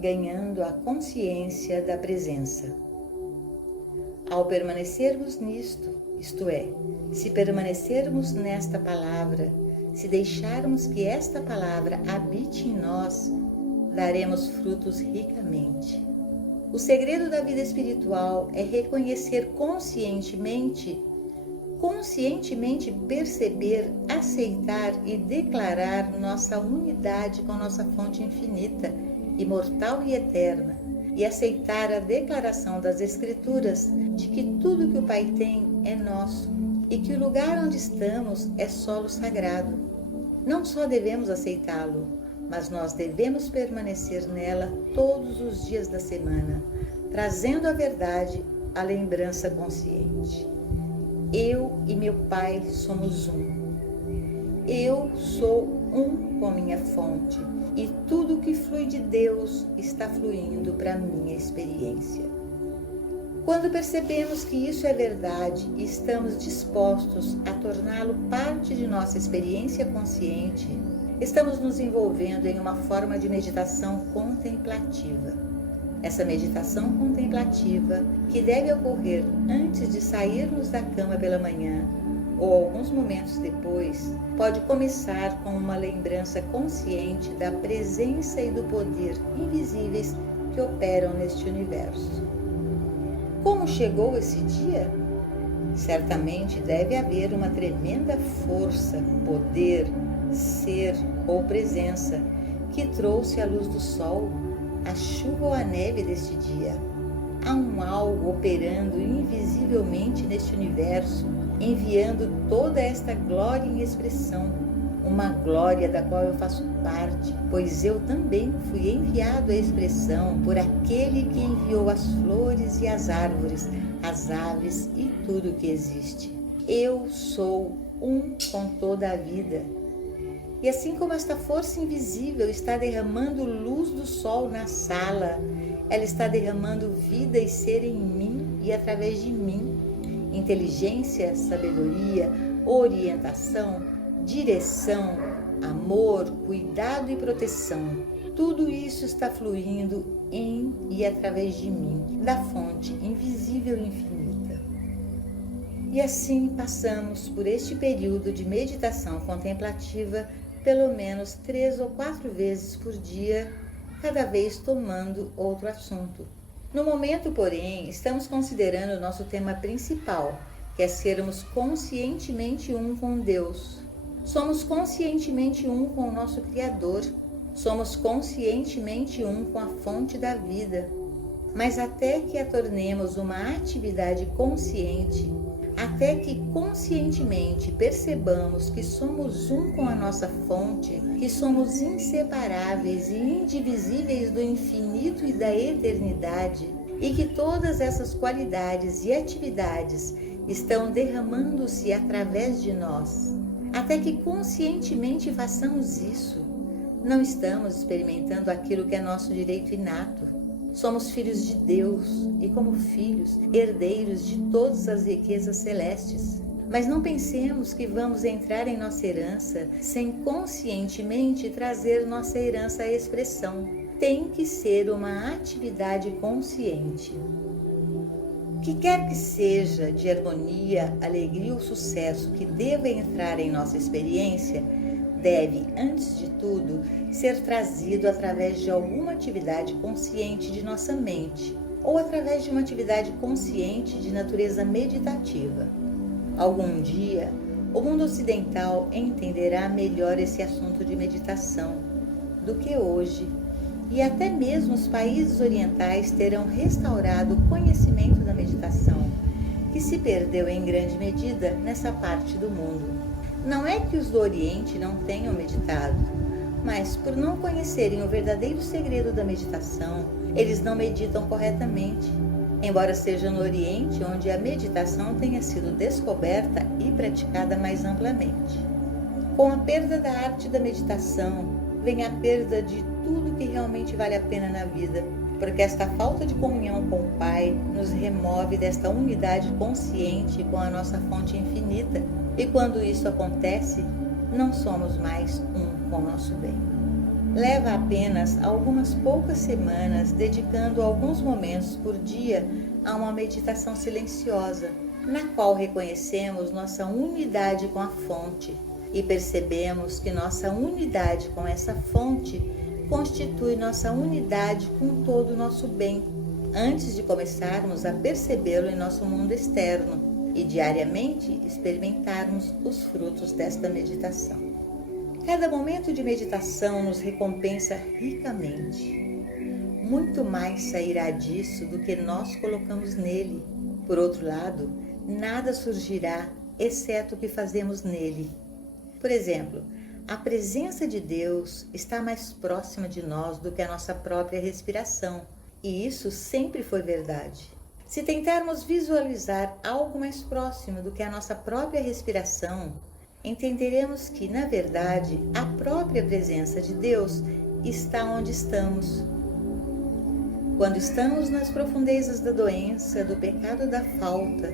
ganhando a consciência da presença. Ao permanecermos nisto, isto é, se permanecermos nesta palavra, se deixarmos que esta palavra habite em nós, daremos frutos ricamente. O segredo da vida espiritual é reconhecer conscientemente perceber, aceitar e declarar nossa unidade com nossa fonte infinita, imortal e eterna, e aceitar a declaração das Escrituras de que tudo que o Pai tem é nosso e que o lugar onde estamos é solo sagrado. Não só devemos aceitá-lo, mas nós devemos permanecer nela todos os dias da semana, trazendo a verdade à lembrança consciente. Eu e meu Pai somos um. Eu sou um com minha fonte e tudo que flui de Deus está fluindo para a minha experiência. Quando percebemos que isso é verdade e estamos dispostos a torná-lo parte de nossa experiência consciente, estamos nos envolvendo em uma forma de meditação contemplativa. Essa meditação contemplativa, que deve ocorrer antes de sairmos da cama pela manhã ou alguns momentos depois, pode começar com uma lembrança consciente da presença e do poder invisíveis que operam neste universo. Como chegou esse dia? Certamente deve haver uma tremenda força, poder, ser ou presença que trouxe a luz do sol, a chuva ou a neve deste dia. Há um algo operando invisivelmente neste universo, enviando toda esta glória em expressão, uma glória da qual eu faço parte, pois eu também fui enviado à expressão por aquele que enviou as flores e as árvores, as aves e tudo que existe. Eu sou um com toda a vida. E assim como esta força invisível está derramando luz do sol na sala, ela está derramando vida e ser em mim e através de mim. Inteligência, sabedoria, orientação, direção, amor, cuidado e proteção. Tudo isso está fluindo em e através de mim, da fonte invisível e infinita. E assim passamos por este período de meditação contemplativa pelo menos 3 ou 4 vezes por dia, cada vez tomando outro assunto. No momento, porém, estamos considerando o nosso tema principal, que é sermos conscientemente um com Deus. Somos conscientemente um com o nosso Criador. Somos conscientemente um com a fonte da vida. Mas até que a tornemos uma atividade consciente, até que conscientemente percebamos que somos um com a nossa fonte, que somos inseparáveis e indivisíveis do infinito e da eternidade, e que todas essas qualidades e atividades estão derramando-se através de nós, até que conscientemente façamos isso, não estamos experimentando aquilo que é nosso direito inato. Somos filhos de Deus e, como filhos, herdeiros de todas as riquezas celestes. Mas não pensemos que vamos entrar em nossa herança sem conscientemente trazer nossa herança à expressão. Tem que ser uma atividade consciente. O que quer que seja de harmonia, alegria ou sucesso que deva entrar em nossa experiência, deve, antes de tudo, ser trazido através de alguma atividade consciente de nossa mente ou através de uma atividade consciente de natureza meditativa. Algum dia, o mundo ocidental entenderá melhor esse assunto de meditação do que hoje, e até mesmo os países orientais terão restaurado o conhecimento da meditação, que se perdeu em grande medida nessa parte do mundo. Não é que os do Oriente não tenham meditado, mas por não conhecerem o verdadeiro segredo da meditação, eles não meditam corretamente, embora seja no Oriente onde a meditação tenha sido descoberta e praticada mais amplamente. Com a perda da arte da meditação, vem a perda de tudo que realmente vale a pena na vida, porque esta falta de comunhão com o Pai nos remove desta unidade consciente com a nossa fonte infinita. E quando isso acontece, não somos mais um com o nosso bem. leva apenas algumas poucas semanas dedicando alguns momentos por dia a uma meditação silenciosa, na qual reconhecemos nossa unidade com a fonte e percebemos que nossa unidade com essa fonte constitui nossa unidade com todo o nosso bem, antes de começarmos a percebê-lo em nosso mundo externo e diariamente experimentarmos os frutos desta meditação. Cada momento de meditação nos recompensa ricamente. Muito mais sairá disso do que nós colocamos nele. Por outro lado, nada surgirá exceto o que fazemos nele. Por exemplo, a presença de Deus está mais próxima de nós do que a nossa própria respiração, e isso sempre foi verdade. Se tentarmos visualizar algo mais próximo do que a nossa própria respiração, entenderemos que, na verdade, a própria presença de Deus está onde estamos. Quando estamos nas profundezas da doença, do pecado, da falta,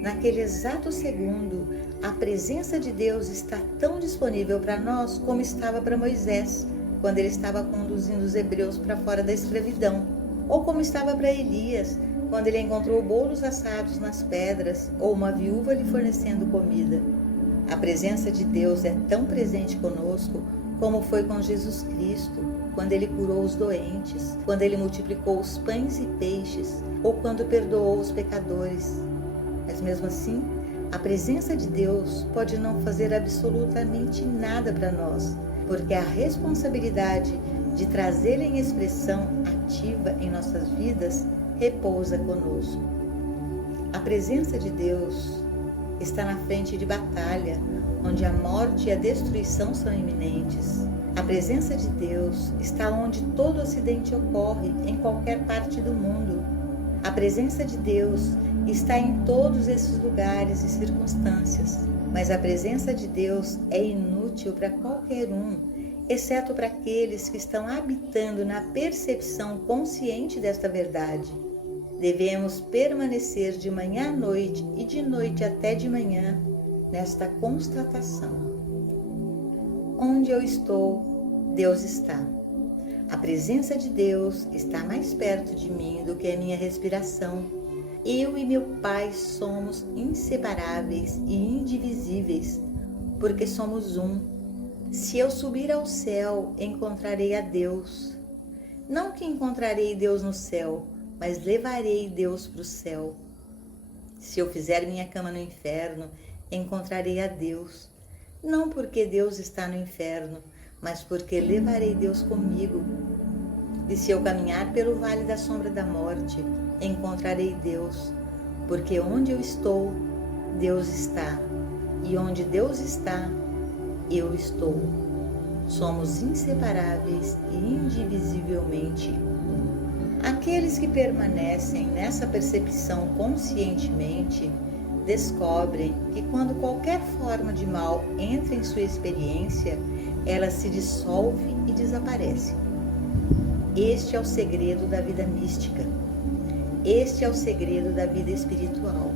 naquele exato segundo, a presença de Deus está tão disponível para nós como estava para Moisés, quando ele estava conduzindo os hebreus para fora da escravidão, ou como estava para Elias, quando ele encontrou bolos assados nas pedras, ou uma viúva lhe fornecendo comida. A presença de Deus é tão presente conosco como foi com Jesus Cristo, quando ele curou os doentes, quando ele multiplicou os pães e peixes, ou quando perdoou os pecadores. Mas mesmo assim, a presença de Deus pode não fazer absolutamente nada para nós, porque a responsabilidade de trazê-la em expressão ativa em nossas vidas repousa conosco. A presença de Deus está na frente de batalha, onde a morte e a destruição são iminentes. A presença de Deus está onde todo acidente ocorre, em qualquer parte do mundo. A presença de Deus está em todos esses lugares e circunstâncias, mas a presença de Deus é inútil para qualquer um, exceto para aqueles que estão habitando na percepção consciente desta verdade. Devemos permanecer de manhã à noite e de noite até de manhã nesta constatação. Onde eu estou, Deus está. A presença de Deus está mais perto de mim do que a minha respiração. Eu e meu Pai somos inseparáveis e indivisíveis, porque somos um. Se eu subir ao céu, encontrarei a Deus. Não que encontrarei Deus no céu, mas levarei Deus para o céu. Se eu fizer minha cama no inferno, encontrarei a Deus. Não porque Deus está no inferno, mas porque levarei Deus comigo. E se eu caminhar pelo vale da sombra da morte, encontrarei Deus, porque onde eu estou, Deus está, e onde Deus está, eu estou. Somos inseparáveis e indivisivelmente um. Aqueles que permanecem nessa percepção conscientemente descobrem que quando qualquer forma de mal entra em sua experiência, ela se dissolve e desaparece. Este é o segredo da vida mística. Este é o segredo da vida espiritual.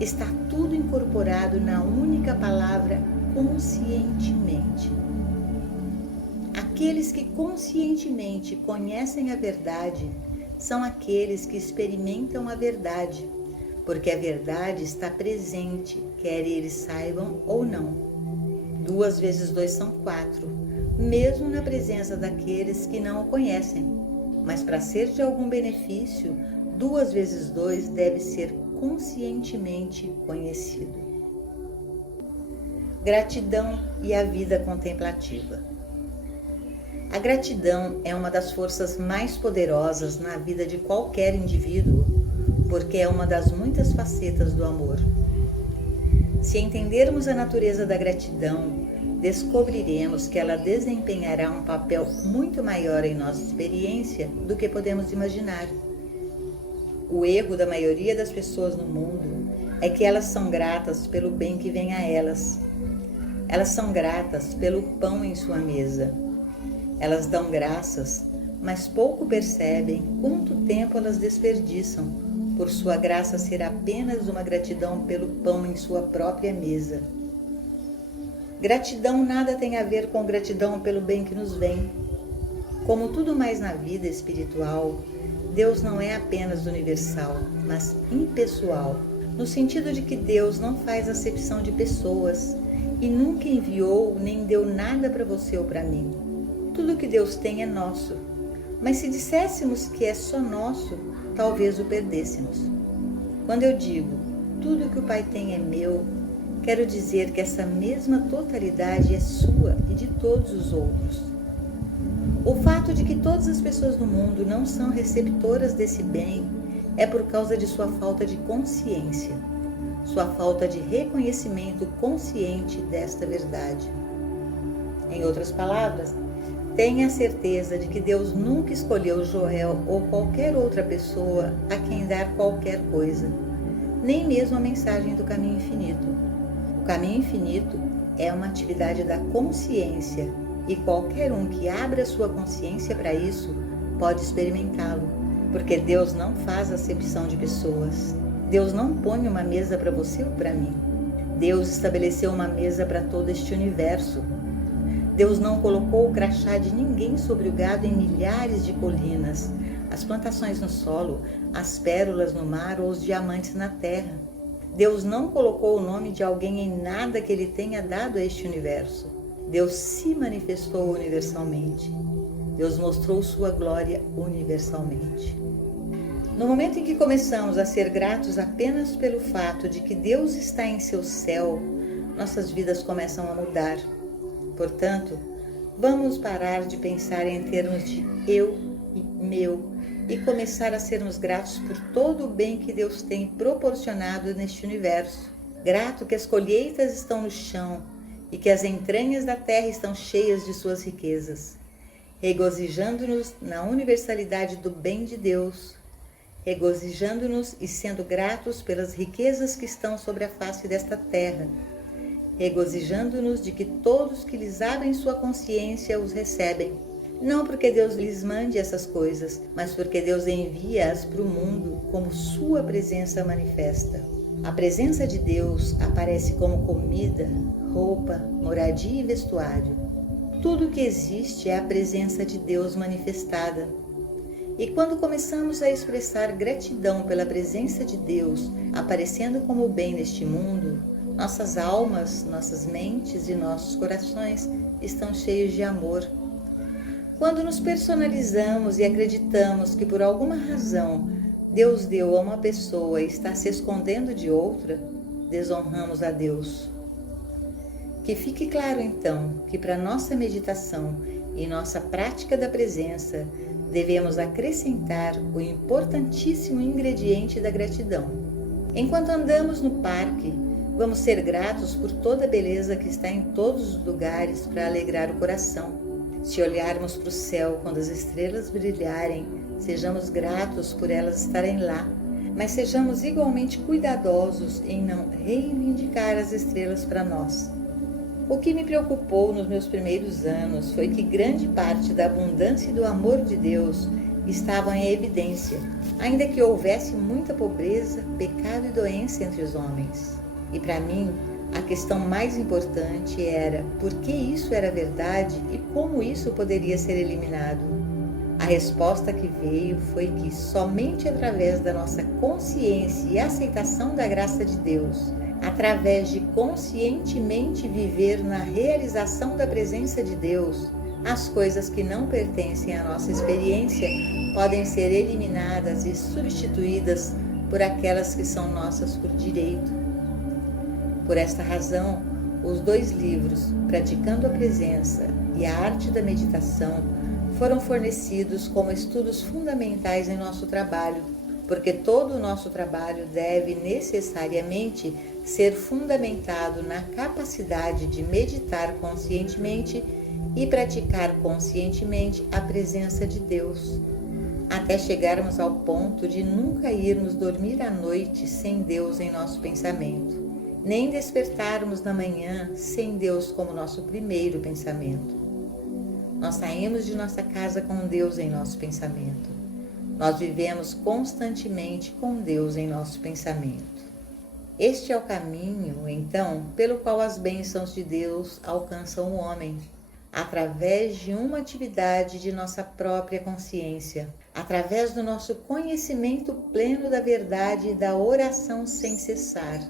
Está tudo incorporado na única palavra conscientemente. Aqueles que conscientemente conhecem a verdade são aqueles que experimentam a verdade, porque a verdade está presente, quer eles saibam ou não. 2 vezes 2 são 4, mesmo na presença daqueles que não o conhecem. Mas para ser de algum benefício, 2 vezes 2 deve ser conscientemente conhecido. Gratidão e a vida contemplativa. A gratidão é uma das forças mais poderosas na vida de qualquer indivíduo, porque é uma das muitas facetas do amor. Se entendermos a natureza da gratidão, descobriremos que ela desempenhará um papel muito maior em nossa experiência do que podemos imaginar. O erro da maioria das pessoas no mundo é que elas são gratas pelo bem que vem a elas. Elas são gratas pelo pão em sua mesa. Elas dão graças, mas pouco percebem quanto tempo elas desperdiçam, por sua graça ser apenas uma gratidão pelo pão em sua própria mesa. Gratidão nada tem a ver com gratidão pelo bem que nos vem. Como tudo mais na vida espiritual, Deus não é apenas universal, mas impessoal, no sentido de que Deus não faz acepção de pessoas e nunca enviou nem deu nada para você ou para mim. Tudo que Deus tem é nosso, mas se disséssemos que é só nosso, talvez o perdêssemos. Quando eu digo, tudo que o Pai tem é meu, quero dizer que essa mesma totalidade é sua e de todos os outros. O fato de que todas as pessoas no mundo não são receptoras desse bem é por causa de sua falta de consciência, sua falta de reconhecimento consciente desta verdade. Em outras palavras, tenha certeza de que Deus nunca escolheu Joel ou qualquer outra pessoa a quem dar qualquer coisa, nem mesmo a mensagem do caminho infinito. O caminho infinito é uma atividade da consciência e qualquer um que abra sua consciência para isso pode experimentá-lo, porque Deus não faz acepção de pessoas. Deus não põe uma mesa para você ou para mim. Deus estabeleceu uma mesa para todo este universo. Deus não colocou o crachá de ninguém sobre o gado em milhares de colinas, as plantações no solo, as pérolas no mar ou os diamantes na terra. Deus não colocou o nome de alguém em nada que Ele tenha dado a este universo. Deus se manifestou universalmente. Deus mostrou sua glória universalmente. No momento em que começamos a ser gratos apenas pelo fato de que Deus está em seu céu, nossas vidas começam a mudar. Portanto, vamos parar de pensar em termos de eu e meu e começar a sermos gratos por todo o bem que Deus tem proporcionado neste universo. Grato que as colheitas estão no chão e que as entranhas da terra estão cheias de suas riquezas, regozijando-nos na universalidade do bem de Deus, regozijando-nos e sendo gratos pelas riquezas que estão sobre a face desta terra, regozijando-nos de que todos que lhes abrem sua consciência os recebem, não porque Deus lhes mande essas coisas, mas porque Deus envia-as para o mundo como sua presença manifesta. A presença de Deus aparece como comida, roupa, moradia e vestuário. Tudo o que existe é a presença de Deus manifestada. E quando começamos a expressar gratidão pela presença de Deus aparecendo como bem neste mundo, nossas almas, nossas mentes e nossos corações estão cheios de amor. Quando nos personalizamos e acreditamos que por alguma razão Deus deu a uma pessoa e está se escondendo de outra, desonramos a Deus. Que fique claro então que para nossa meditação e nossa prática da presença devemos acrescentar o importantíssimo ingrediente da gratidão. Enquanto andamos no parque, vamos ser gratos por toda a beleza que está em todos os lugares para alegrar o coração. Se olharmos para o céu quando as estrelas brilharem, sejamos gratos por elas estarem lá, mas sejamos igualmente cuidadosos em não reivindicar as estrelas para nós. O que me preocupou nos meus primeiros anos foi que grande parte da abundância e do amor de Deus estavam em evidência, ainda que houvesse muita pobreza, pecado e doença entre os homens. E para mim, a questão mais importante era por que isso era verdade e como isso poderia ser eliminado. A resposta que veio foi que somente através da nossa consciência e aceitação da graça de Deus, através de conscientemente viver na realização da presença de Deus, as coisas que não pertencem à nossa experiência podem ser eliminadas e substituídas por aquelas que são nossas por direito. Por esta razão, os 2 livros, Praticando a Presença e A Arte da Meditação, foram fornecidos como estudos fundamentais em nosso trabalho, porque todo o nosso trabalho deve necessariamente ser fundamentado na capacidade de meditar conscientemente e praticar conscientemente a presença de Deus, até chegarmos ao ponto de nunca irmos dormir à noite sem Deus em nosso pensamento, nem despertarmos na manhã sem Deus como nosso primeiro pensamento. Nós saímos de nossa casa com Deus em nosso pensamento. Nós vivemos constantemente com Deus em nosso pensamento. Este é o caminho, então, pelo qual as bênçãos de Deus alcançam o homem, através de uma atividade de nossa própria consciência, através do nosso conhecimento pleno da verdade e da oração sem cessar.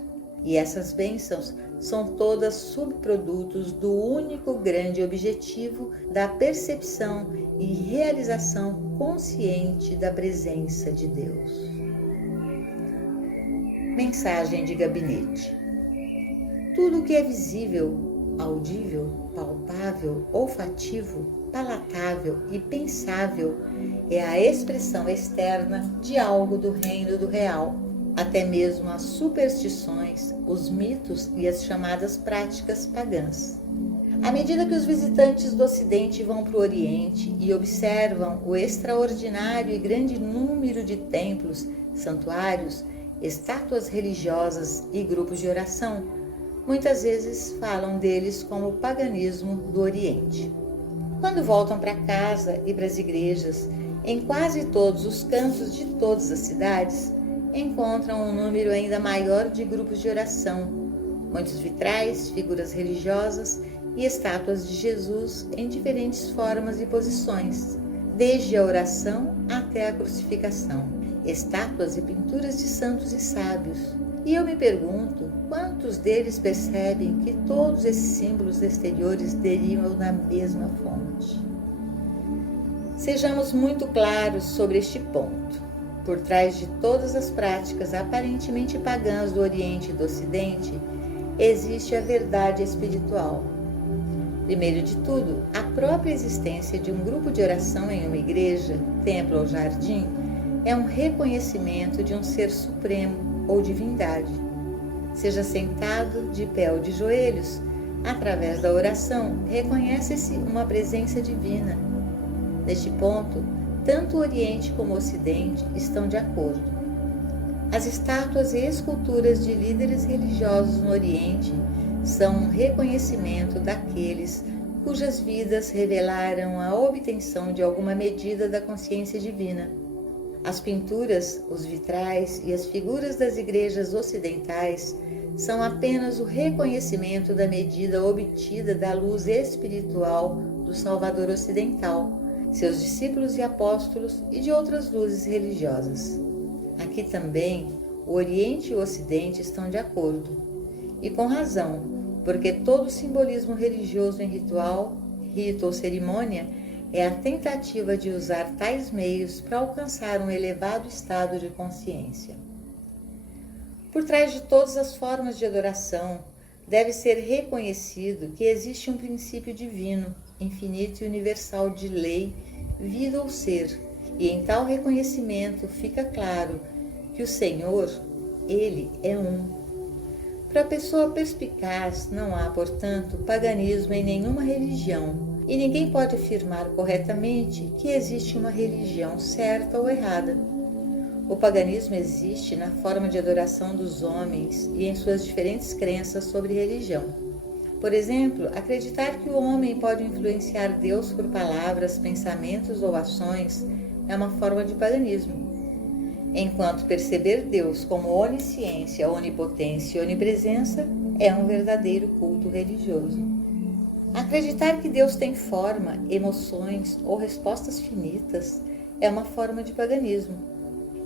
E essas bênçãos são todas subprodutos do único grande objetivo da percepção e realização consciente da presença de Deus. Mensagem de gabinete. Tudo o que é visível, audível, palpável, olfativo, palatável e pensável é a expressão externa de algo do reino do real. Até mesmo as superstições, os mitos e as chamadas práticas pagãs. À medida que os visitantes do Ocidente vão para o Oriente e observam o extraordinário e grande número de templos, santuários, estátuas religiosas e grupos de oração, muitas vezes falam deles como o paganismo do Oriente. Quando voltam para casa e para as igrejas, em quase todos os cantos de todas as cidades, encontram um número ainda maior de grupos de oração, muitos vitrais, figuras religiosas e estátuas de Jesus em diferentes formas e posições, desde a oração até a crucificação, estátuas e pinturas de santos e sábios. E eu me pergunto, quantos deles percebem que todos esses símbolos exteriores derivam da mesma fonte? Sejamos muito claros sobre este ponto. Por trás de todas as práticas aparentemente pagãs do Oriente e do Ocidente, existe a verdade espiritual. Primeiro de tudo, a própria existência de um grupo de oração em uma igreja, templo ou jardim é um reconhecimento de um ser supremo ou divindade. Seja sentado, de pé ou de joelhos, através da oração, reconhece-se uma presença divina. Neste ponto, tanto o Oriente como o Ocidente estão de acordo. As estátuas e esculturas de líderes religiosos no Oriente são um reconhecimento daqueles cujas vidas revelaram a obtenção de alguma medida da consciência divina. As pinturas, os vitrais e as figuras das igrejas ocidentais são apenas o reconhecimento da medida obtida da luz espiritual do Salvador ocidental, seus discípulos e apóstolos e de outras luzes religiosas. Aqui também, o Oriente e o Ocidente estão de acordo, e com razão, porque todo simbolismo religioso em ritual, rito ou cerimônia é a tentativa de usar tais meios para alcançar um elevado estado de consciência. Por trás de todas as formas de adoração, deve ser reconhecido que existe um princípio divino, infinito e universal de lei, vida ou ser, e em tal reconhecimento fica claro que o Senhor, Ele é um. Para a pessoa perspicaz, não há, portanto, paganismo em nenhuma religião, e ninguém pode afirmar corretamente que existe uma religião certa ou errada. O paganismo existe na forma de adoração dos homens e em suas diferentes crenças sobre religião. Por exemplo, acreditar que o homem pode influenciar Deus por palavras, pensamentos ou ações é uma forma de paganismo. Enquanto perceber Deus como onisciência, onipotência e onipresença é um verdadeiro culto religioso. Acreditar que Deus tem forma, emoções ou respostas finitas é uma forma de paganismo.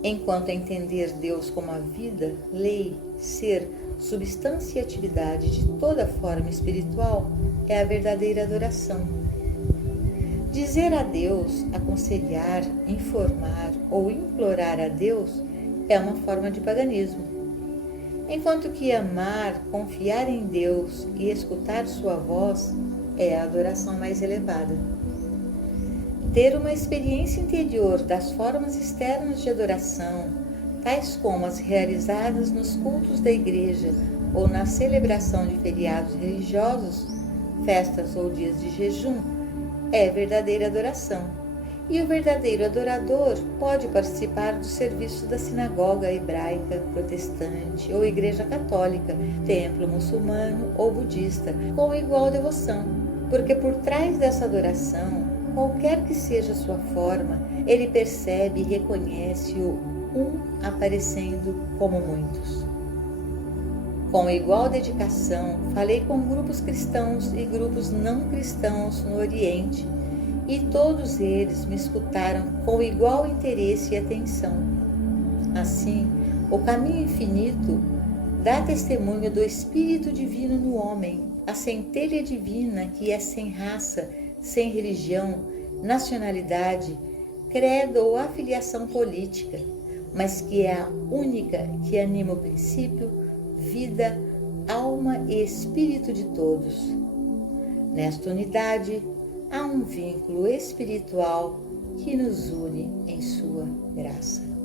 Enquanto entender Deus como a vida, lei, ser, substância e atividade de toda forma espiritual é a verdadeira adoração. Dizer a Deus, aconselhar, informar ou implorar a Deus é uma forma de paganismo. Enquanto que amar, confiar em Deus e escutar sua voz é a adoração mais elevada. Ter uma experiência interior das formas externas de adoração, tais como as realizadas nos cultos da igreja ou na celebração de feriados religiosos, festas ou dias de jejum, é verdadeira adoração. E o verdadeiro adorador pode participar do serviço da sinagoga hebraica, protestante ou igreja católica, templo muçulmano ou budista, com igual devoção, porque por trás dessa adoração, qualquer que seja a sua forma, ele percebe e reconhece o um aparecendo como muitos. Com igual dedicação, falei com grupos cristãos e grupos não cristãos no Oriente, e todos eles me escutaram com igual interesse e atenção. Assim, o caminho infinito dá testemunho do Espírito Divino no homem, a centelha divina que é sem raça, sem religião, nacionalidade, credo ou afiliação política, mas que é a única que anima o princípio, vida, alma e espírito de todos. Nesta unidade, há um vínculo espiritual que nos une em sua graça.